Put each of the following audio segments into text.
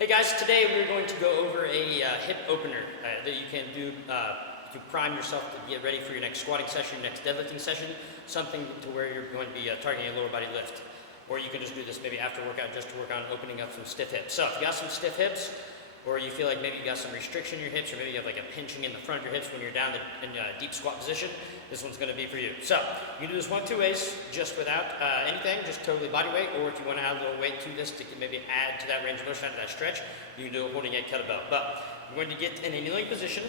Hey guys, today we're going to go over a hip opener that you can do to prime yourself to get ready for your next squatting session, your next deadlifting session, something to where you're going to be targeting a lower body lift. Or you can just do this maybe after workout just to work on opening up some stiff hips. So if you got some stiff hips, or you feel like maybe you got some restriction in your hips, or maybe you have like a pinching in the front of your hips when you're down in deep squat position, this one's going to be for you. So you can do this one of two ways, just without anything, just totally body weight, or if you want to add a little weight to this to maybe add to that range of motion, to that stretch, you can do it holding a kettlebell. But I'm going to get in a kneeling position.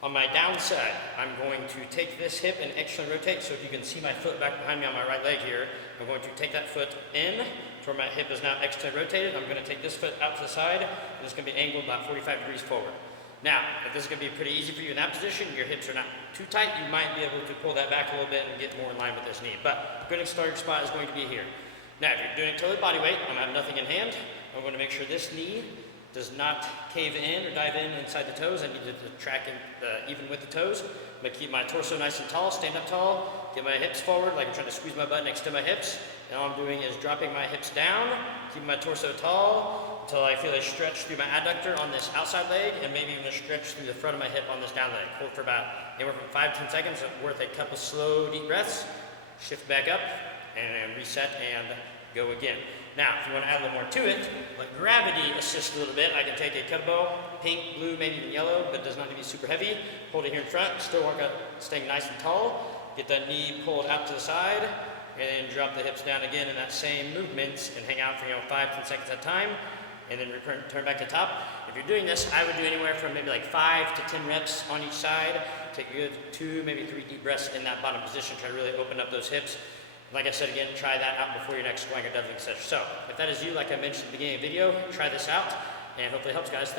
On my downside, I'm going to take this hip and externally rotate. So if you can see my foot back behind me on my right leg here, I'm going to take that foot in to where my hip is now externally rotated. I'm going to take this foot out to the side, and it's going to be angled about 45 degrees forward. Now, if this is going to be pretty easy for you in that position, your hips are not too tight, you might be able to pull that back a little bit and get more in line with this knee. But a good starting spot is going to be here. Now, if you're doing it totally body weight, I'm going to have nothing in hand. I'm going to make sure this knee does not cave in or dive in inside the toes. I need to track even with the toes. I'm going to keep my torso nice and tall, stand up tall, get my hips forward like I'm trying to squeeze my butt next to my hips. And all I'm doing is dropping my hips down, keeping my torso tall until I feel a stretch through my adductor on this outside leg, and maybe even a stretch through the front of my hip on this down leg. Hold for about anywhere from 5 to 10 seconds, worth a couple slow, deep breaths. Shift back up and reset and go again. Now, if you want to add a little more to it, let gravity assist a little bit. I can take a kettlebell, pink, blue, maybe even yellow, but it does not need to be super heavy. Hold it here in front, still work out staying nice and tall. Get that knee pulled out to the side, and then drop the hips down again in that same movement and hang out for 5-10 seconds at a time, and then return back to top. If you're doing this, I would do anywhere from maybe like 5 to 10 reps on each side. Take a good 2, maybe 3 deep breaths in that bottom position. Try to really open up those hips. Like I said again, try that out before your next squatting or deadlifting session. So if that is you, like I mentioned at the beginning of the video, try this out, and hopefully it helps, guys. Thanks.